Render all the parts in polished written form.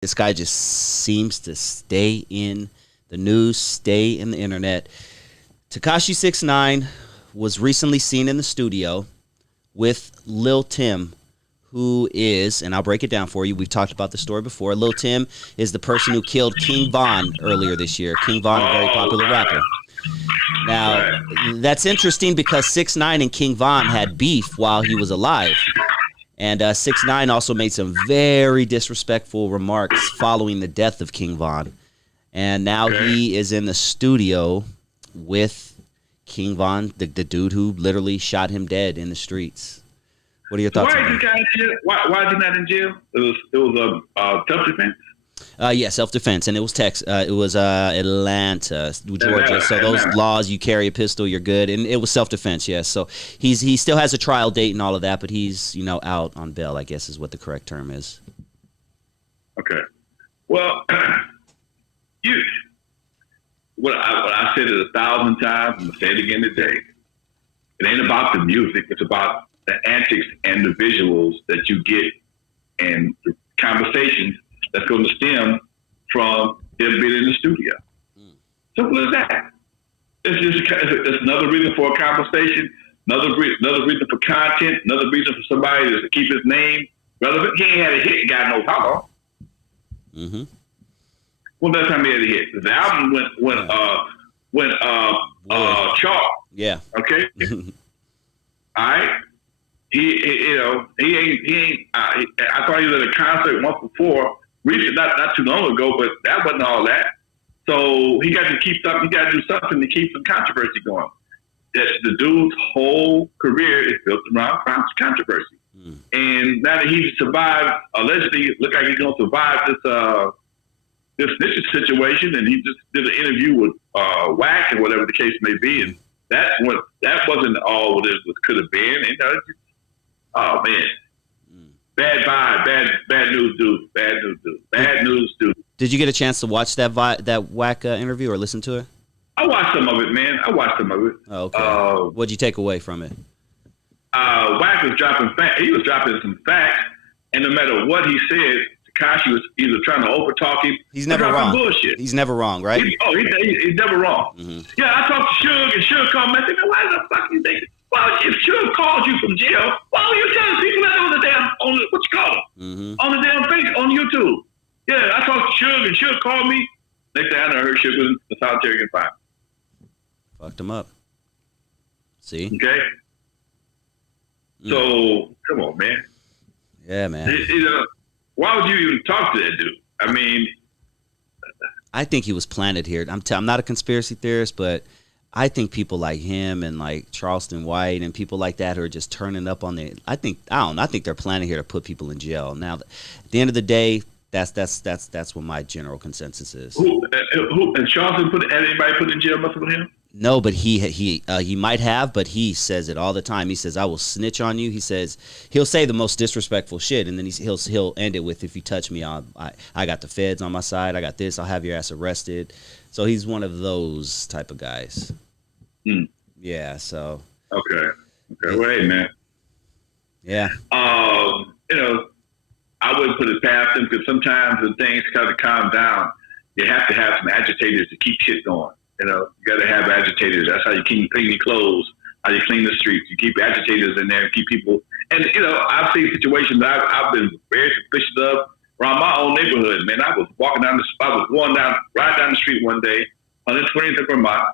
This guy just seems to stay in the news, stay in the internet. Tekashi 6ix9ine was recently seen in the studio with Lil Tim, who is, and I'll break it down for you. We've talked about the story before. Lil Tim is the person who killed King Von earlier this year. King Von, a very popular rapper. Now, that's interesting because 6ix9ine and King Von had beef while he was alive. And 6ix9ine also made some very disrespectful remarks following the death of King Von. And now he is in the studio with King Von, the dude who literally shot him dead in the streets. What are your thoughts on that? Why is he not in jail? It was self-defense? Yeah, self-defense, and it was Atlanta, Georgia. So those laws, you carry a pistol, you're good, and it was self-defense. Yes, so he still has a trial date and all of that, but he's out on bail, I guess is what the correct term is. Okay, well, what I said it 1,000 times, I'm gonna say it again today. It ain't about the music; it's about the antics and the visuals that you get and the conversations that's going to stem from them being in the studio. Simple as that. It's another reason for a conversation, another reason for content, another reason for somebody to keep his name relevant. He ain't had a hit, God knows how long. Mm-hmm. Well, last time he had a hit, the album went chart. Yeah. Okay. All right. He ain't. I thought he was at a concert once before. Recently, not too long ago, but that wasn't all that. So he got to keep something. He got to do something to keep some controversy going. That the dude's whole career is built around controversy. And now that he survived, allegedly, look like he's gonna survive this snitching situation. And he just did an interview with WAC or whatever the case may be. And that wasn't all what it could have been. And oh man. Bad news, dude. Did you get a chance to watch that WAC interview or listen to it? I watched some of it, man. Oh, okay. What'd you take away from it? WAC was dropping facts. He was dropping some facts, and no matter what he said, Tekashi was either trying to overtalk him. He's never wrong. Bullshit. He's never wrong, right? He's never wrong. Mm-hmm. Yeah, I talked to Suge, and Suge called me. I said, man, why the fuck you think? Well, if Suge called you from jail, why were you telling people that on the damn, what you call it? Mm-hmm. On the damn face, on YouTube. Yeah, I talked to Suge, and Suge called me. Next thing I know, I heard Suge was in the solitary confinement. Fucked him up. See? Okay? So, come on, man. Yeah, man. Why would you even talk to that dude? I mean, I think he was planted here. I'm not a conspiracy theorist, but I think people like him and like Charleston White and people like that who are just turning up on the. I think they're planning here to put people in jail. Now, at the end of the day, that's what my general consensus is. Who and Charleston had anybody put in jail messing with him? No, but he might have, but he says it all the time. He says, "I will snitch on you." He says he'll say the most disrespectful shit, and then he'll end it with, "If you touch me, I got the feds on my side. I got this. I'll have your ass arrested." So he's one of those type of guys. Yeah. So. Okay. Well, hey, man. Yeah. I wouldn't put it past him because sometimes when things kind of calm down, you have to have some agitators to keep shit going. You got to have agitators. That's how you keep clean your clothes, how you clean the streets. You keep agitators in there and keep people. And, I've seen situations that I've been very suspicious of around my own neighborhood, man. I was going down the street one day, 120th and Vermont,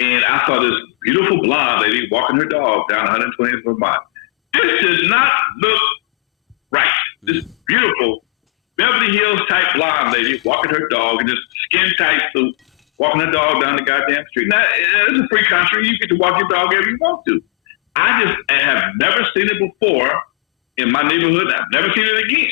and I saw this beautiful blonde lady walking her dog down 120th and Vermont. This does not look right. This beautiful Beverly Hills type blonde lady walking her dog in this skin tight suit, walking her dog down the goddamn street. Now, it's a free country. You get to walk your dog wherever you want to. I just have never seen it before in my neighborhood. I've never seen it again.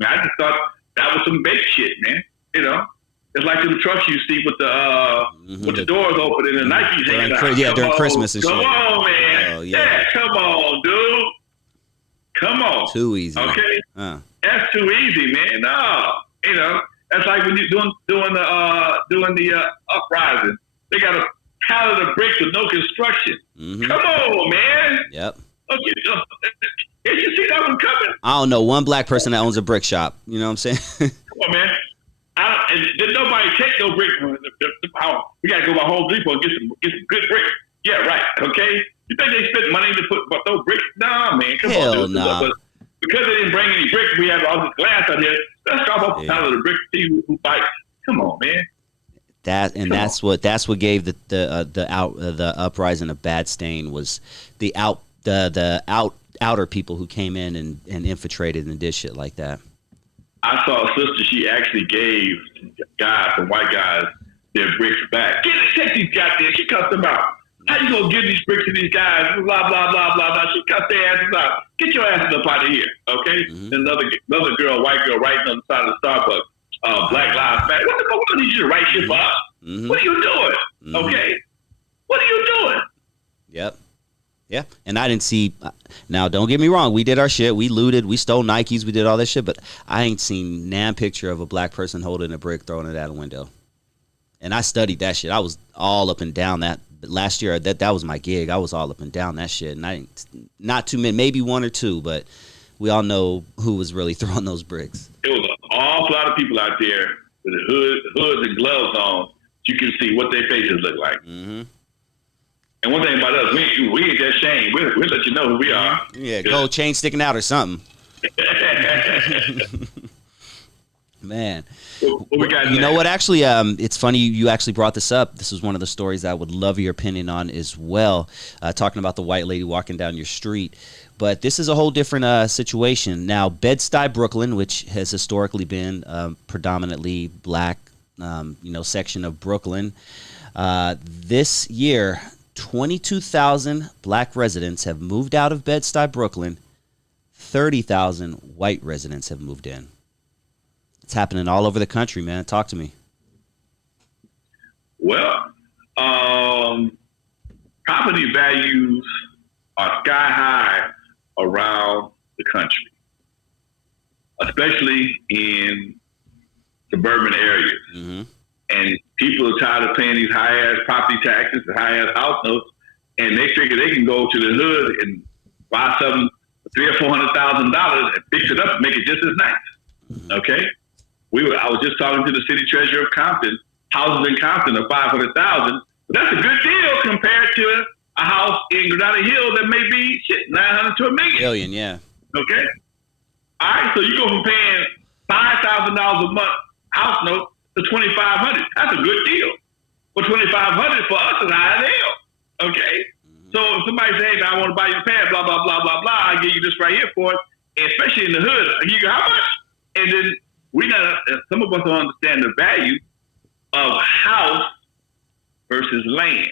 I just thought that was some bait shit, man. It's like the trucks you see with the doors open and the Nikes hanging out. Yeah, during Christmas and shit. Come on, man. Oh, yeah. Come on, dude. Come on. Too easy. Okay? That's too easy, man. No. That's like when you're doing the uprising. They got a pallet of bricks with no construction. Mm-hmm. Come on, man. Yep. Okay. Did you see that one coming? I don't know one black person that owns a brick shop. You know what I'm saying? Come on, man. And did nobody take no bricks? We got to go by Home Depot and get some good bricks. Yeah, right. Okay. You think they spent money to put those bricks? Nah, man. Come Hell on, dude. nah. But because they didn't bring any bricks, we have all this glass out here. Let's drop off the side of the bricks. See who bites. Come on, man. That's what gave the uprising a bad stain was the outer people who came in and infiltrated and did shit like that. I saw a sister. She actually gave guys, some white guys, their bricks back. Take these goddamn. She cussed them out. How you gonna give these bricks to these guys? Blah blah blah blah blah. She cussed their asses out. Get your asses up out of here, okay? Another girl, white girl, writing on the side of the Starbucks. Black Lives Matter. What the fuck? We don't need you to write shit for us. What are you doing? Okay, what are you doing? Yep. Yeah, and I didn't see. Now, don't get me wrong. We did our shit. We looted. We stole Nikes. We did all that shit. But I ain't seen nan picture of a black person holding a brick, throwing it out a window. And I studied that shit. I was all up and down that. Last year, that was my gig. I was all up and down that shit. And not too many, maybe one or two, but we all know who was really throwing those bricks. It was an awful lot of people out there with the hoods and gloves on. You can see what their faces look like. And one thing about us, we ain't that shame. We'll let you know who we are. Yeah, gold chain sticking out or something. Man. What we got you know what? Actually, it's funny you actually brought this up. This was one of the stories I would love your opinion on as well, talking about the white lady walking down your street. But this is a whole different situation. Now, Bed-Stuy, Brooklyn, which has historically been predominantly black, section of Brooklyn, this year, 22,000 black residents have moved out of Bed-Stuy, Brooklyn. 30,000 white residents have moved in. It's happening all over the country, man. Talk to me. Well, property values are sky high around the country, especially in suburban areas. And people are tired of paying these high-ass property taxes and high-ass house notes, and they figure they can go to the hood and buy something for $300,000 or $400,000 and fix it up and make it just as nice. Okay? I was just talking to the city treasurer of Compton. Houses in Compton are $500,000, but that's a good deal compared to a house in Granada Hills that may be $900,000 to $1 million. Yeah. Okay. All right. So you go from paying $5,000 a month house note to $2,500. That's a good deal. But $2,500 for us is high as hell. Okay. So if somebody says, "I want to buy your pad," blah blah blah blah blah, I give you this right here for it. And especially in the hood, I give you how much? And then some of us don't understand the value of house versus land.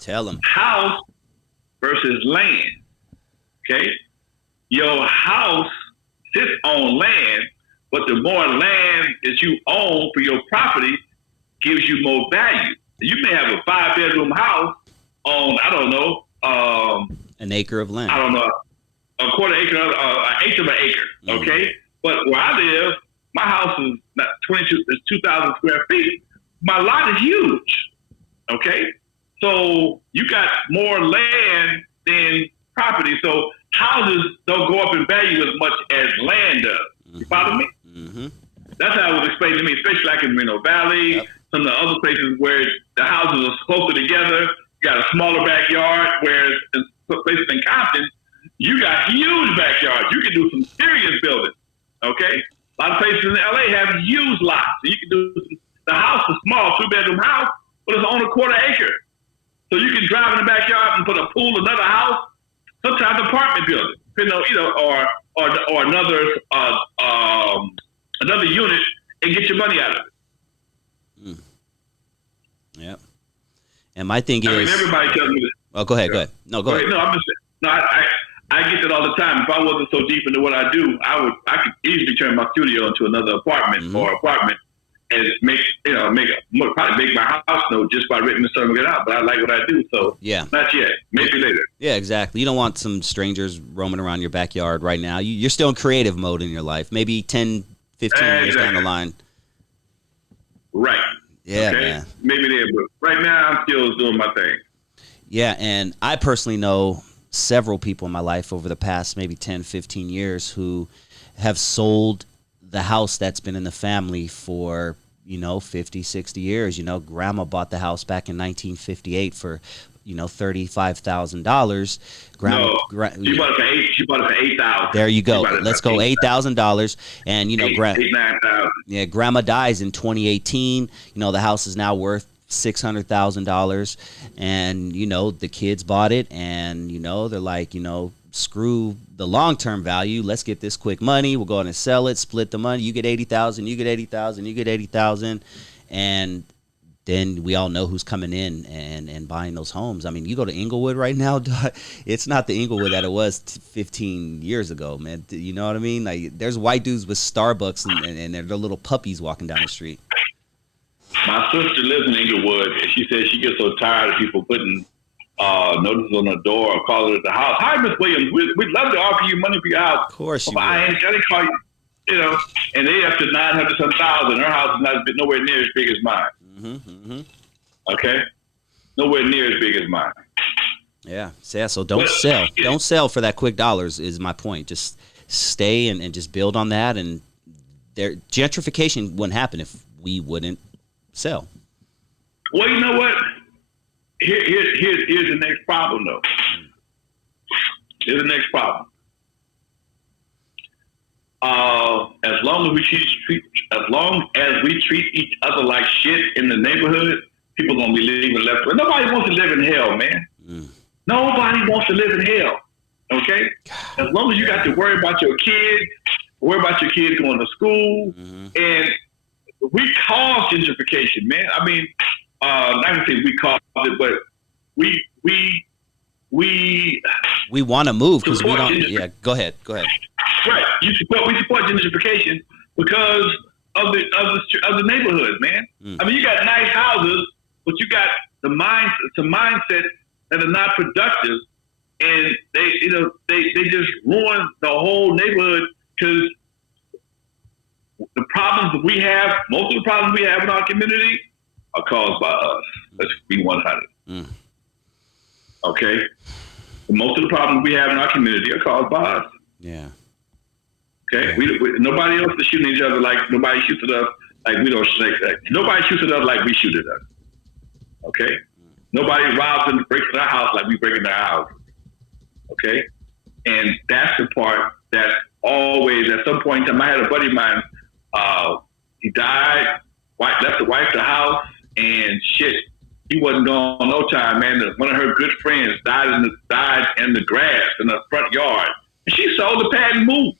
Tell them. House versus land. Okay? Your house sits on land, but the more land that you own for your property gives you more value. You may have a 5-bedroom house on, I don't know, an acre of land. I don't know, a quarter acre, an eighth of an acre. Okay? But where I live, my house is not 2,000 square feet. My lot is huge. Okay? So you got more land than property. So houses don't go up in value as much as land does. You follow me? That's how it was explained to me, especially like in Reno Valley, some of the other places where the houses are closer together. You got a smaller backyard, whereas in places in Compton, you got huge backyards. You can do some serious building. Okay? A lot of places in LA have huge lots. So you can do the house is small, 2-bedroom house, but it's on a quarter acre. So you can drive in the backyard and put a pool, another house, sometimes apartment building, or another unit, and get your money out of it. Yep. And my thing is, everybody tells me this. Oh, go ahead. No, go ahead. No, I'm just I get that all the time. If I wasn't so deep into what I do, I could easily turn my studio into another apartment or apartment and probably make my house note just by renting the serving it out. But I like what I do, so not yet. Maybe later. Yeah, exactly. You don't want some strangers roaming around your backyard right now. You're still in creative mode in your life. Maybe 10, 15 years down the line. Right. Yeah, okay? man. Maybe there, but right now I'm still doing my thing. Yeah, and I personally know several people in my life over the past maybe 10, 15 years who have sold the house that's been in the family for, 50, 60 years. Grandma bought the house back in 1958 for, $35,000. Grandma, No, she bought it for She bought it for 8,000. There you go. Let's go $8,000, and 9,000. Yeah, grandma dies in 2018. The house is now worth $600,000, and the kids bought it, and they're like, screw the long-term value. Let's get this quick money. We'll go on and sell it, split the money. You get 80,000, you get 80,000, you get 80,000, and then we all know who's coming in and buying those homes. I mean, you go to Inglewood right now, it's not the Inglewood that it was 15 years ago, man. You know what I mean? Like, there's white dudes with Starbucks and they're little puppies walking down the street. My sister lives in Inglewood, and she says she gets so tired of people putting notices on the door or calling at the house. Hi, Miss Williams. We'd love to offer you money for your house. Of course you would. I ain't gonna call you. And they up to 900-some thousand. Her house is not nowhere near as big as mine. Mm-hmm. Okay, nowhere near as big as mine. Yeah. So don't sell. Don't sell for that quick dollars. Is my point. Just stay and just build on that. And gentrification wouldn't happen if we wouldn't sell. Well, you know what? Here's the next problem, though. Here's the next problem. As long as we treat each other like shit in the neighborhood, people gonna be living left. Nobody wants to live in hell, man. Nobody wants to live in hell. Okay? As long as you got to worry about your kids, going to school, and we caused gentrification, man. I mean, not to say we caused it, but we want to move because we don't. Yeah, go ahead. Right, we support gentrification because of the neighborhood, man. I mean, you got nice houses, but you got some mindsets that are not productive, and they just ruin the whole neighborhood because the problems that we have, most of the problems we have in our community, are caused by us. Let's be 100. Okay, most of the problems we have in our community are caused by us. Yeah. Okay, nobody else is shooting each other like nobody shoots at us like we don't shoot. Nobody shoots at us like we shoot at us. Okay, nobody robs and breaks in our house like we break in their house. Okay, and that's the part that always at some point in time. I had a buddy of mine. He died. Left the wife the house, and shit, he wasn't gone no time, man. One of her good friends died in the grass in the front yard, and she sold the pad and moved.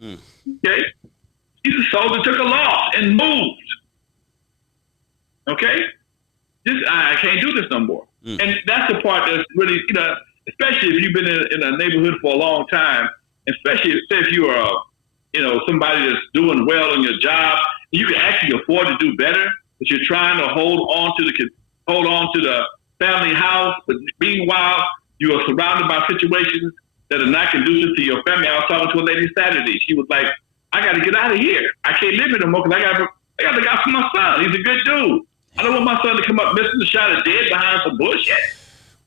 Okay, he just sold it, took a loss, and moved. Okay, I can't do this no more. And that's the part that's really, especially if you've been in a neighborhood for a long time, especially if you are, somebody that's doing well in your job, you can actually afford to do better, but you're trying to hold on to the family house, but meanwhile you are surrounded by situations that are not conducive to your family. I was talking to a lady Saturday. She was like, I got to get out of here. I can't live here no more because I got to look out for my son. He's a good dude. I don't want my son to come up missing, shot or dead behind some bullshit.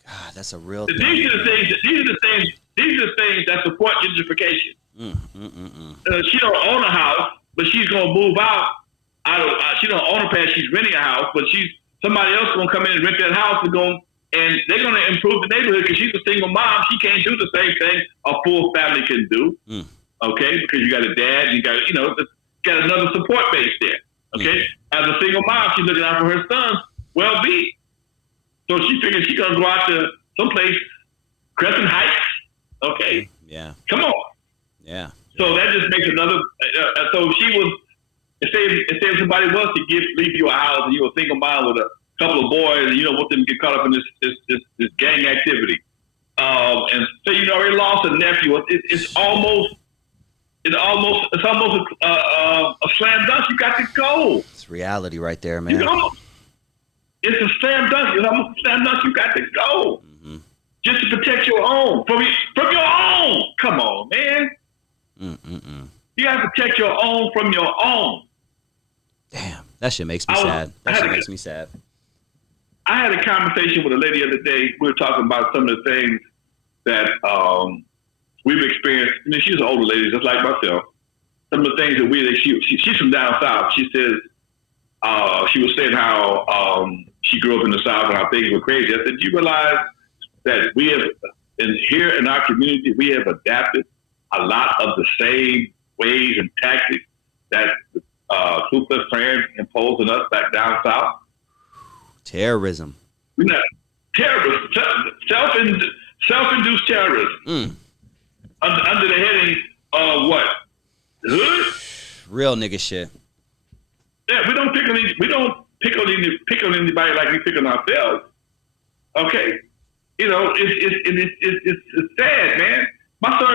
God, that's a real thing. These are the things that support gentrification. She don't own a house, but she's gonna move out. She don't own a pad. She's renting a house, but somebody else gonna come in and rent that house and they're gonna improve the neighborhood because she's a single mom. She can't do the same thing a full family can do. Okay, because you got a dad, you got got another support base there. Okay, as a single mom, she's looking out for her son's well-being. So she figures she's gonna go out to someplace, Crescent Heights. Okay, yeah, come on, yeah. So that just makes another. So she was. If somebody was to leave you a house and you were a single mom with a couple of boys, and want them to get caught up in this gang activity, and so already lost a nephew. It's almost a slam dunk. You got to go. It's reality right there, man. It's a slam dunk. It's almost a slam dunk. You got to go just to protect your own from your own. Come on, man. You got to protect your own from your own. Damn, that shit makes me sad. That shit makes me sad. I had a conversation with a lady the other day. We were talking about some of the things that we've experienced. She's an older lady, just like myself. some of the things that she's from down south. She says she was saying how she grew up in the South and how things were crazy. I said, do you realize that we have, here in our community, we have adapted a lot of the same ways and tactics that Ku Klux Klan imposed on us back down south? Terrorism. We're not terrorism, self-induced terrorism. Under the heading of what? The hood? Real nigga shit. Yeah, we don't pick on anybody like we pick on ourselves. Okay, it's sad, man. My son,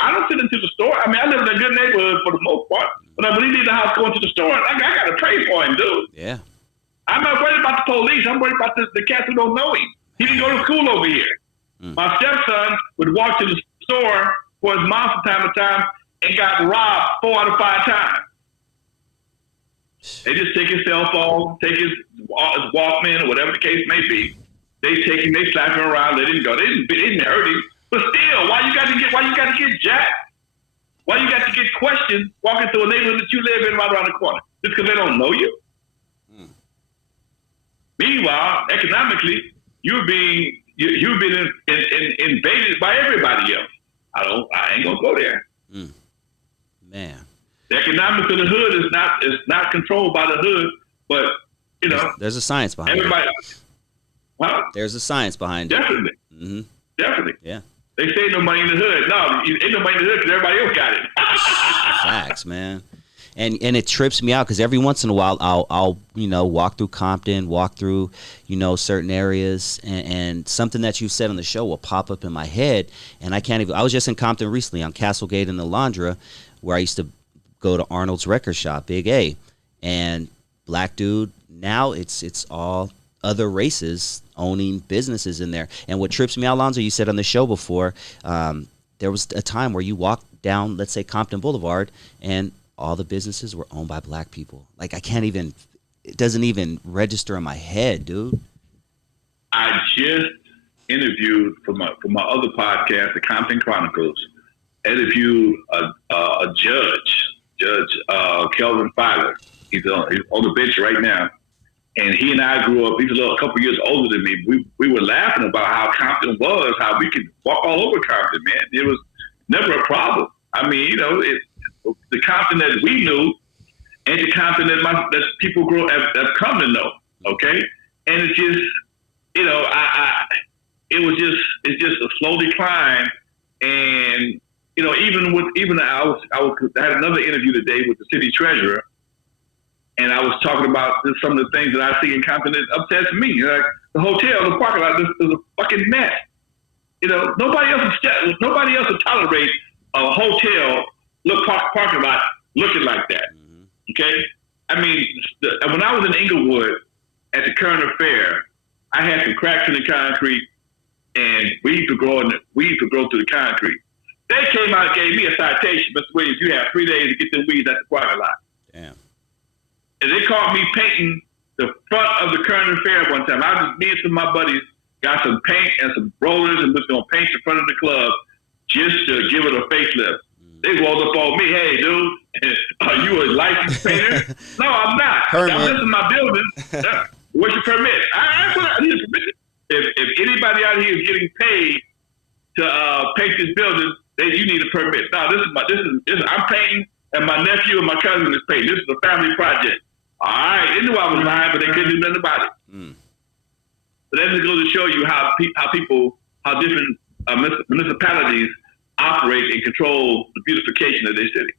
I don't sit into the store. I mean, I live in a good neighborhood for the most part, but when he leaves the house going to the store, I got to pray for him, dude. Yeah. I'm not worried about the police. I'm worried about the cats who don't know him. He didn't go to school over here. My stepson would walk to the store for his mom from time to time and got robbed 4 out of 5 times. They just take his cell phone, take his Walkman, or whatever the case may be. They take him, they slap him around, let him go. They didn't hurt him. But still, why you got to get jacked? Why you got to get questioned walking through a neighborhood that you live in right around the corner? Just because they don't know you? Meanwhile, economically, you've been invaded by everybody else. I ain't gonna go there. Man. The economics of the hood is not controlled by the hood, but there's a science behind everybody. it. Huh? There's a science behind Definitely. it. Mm-hmm. Definitely. Yeah. They say no money in the hood. No, ain't no money in the hood because everybody else got it. Facts, man. And it trips me out because every once in a while I'll walk through Compton, walk through certain areas, and something that you said on the show will pop up in my head, and I can't even. I was just in Compton recently on Castlegate and Alondra, where I used to go to Arnold's record shop, Big A, and black dude. Now it's all other races owning businesses in there. And what trips me out, Lonzo, you said on the show before, there was a time where you walked down, let's say Compton Boulevard, and all the businesses were owned by black people. Like it doesn't even register in my head, dude. I just interviewed for my other podcast, the Compton Chronicles, interviewed a Judge Kelvin Filer. He's on the bench right now. And he and I grew up, he's a couple years older than me. We were laughing about how Compton was, how we could walk all over Compton, man. It was never a problem. I mean, the Compton that we knew and the Compton that people have come to know, okay? And it's just, it's just a slow decline. And, I had another interview today with the city treasurer, and I was talking about some of the things that I see in Compton that upsets me. Like the hotel, the parking lot, is a fucking mess. Nobody else will tolerate a hotel parking lot looking like that. Mm-hmm. Okay, I mean, when I was in Inglewood at the Current Affair, I had some cracks in the concrete, and weeds would grow through the concrete. They came out and gave me a citation, Mr. Williams. You have 3 days to get the weeds at the parking lot. Damn. And they caught me painting the front of the Current Affair one time. Me and some of my buddies got some paint and some rollers and was going to paint the front of the club just to give it a facelift. They rolled up on me, hey, dude, are you a licensed painter? No, I'm not. Permit. I'm listing my building. What's your permit? I need a permit. If anybody out here is getting paid to paint this building, then you need a permit. No, I'm painting, and my nephew and my cousin is painting. This is a family project. All right, they knew I was lying, but they couldn't do nothing about it. But that just goes to show you how different municipalities operate and control the beautification of their city.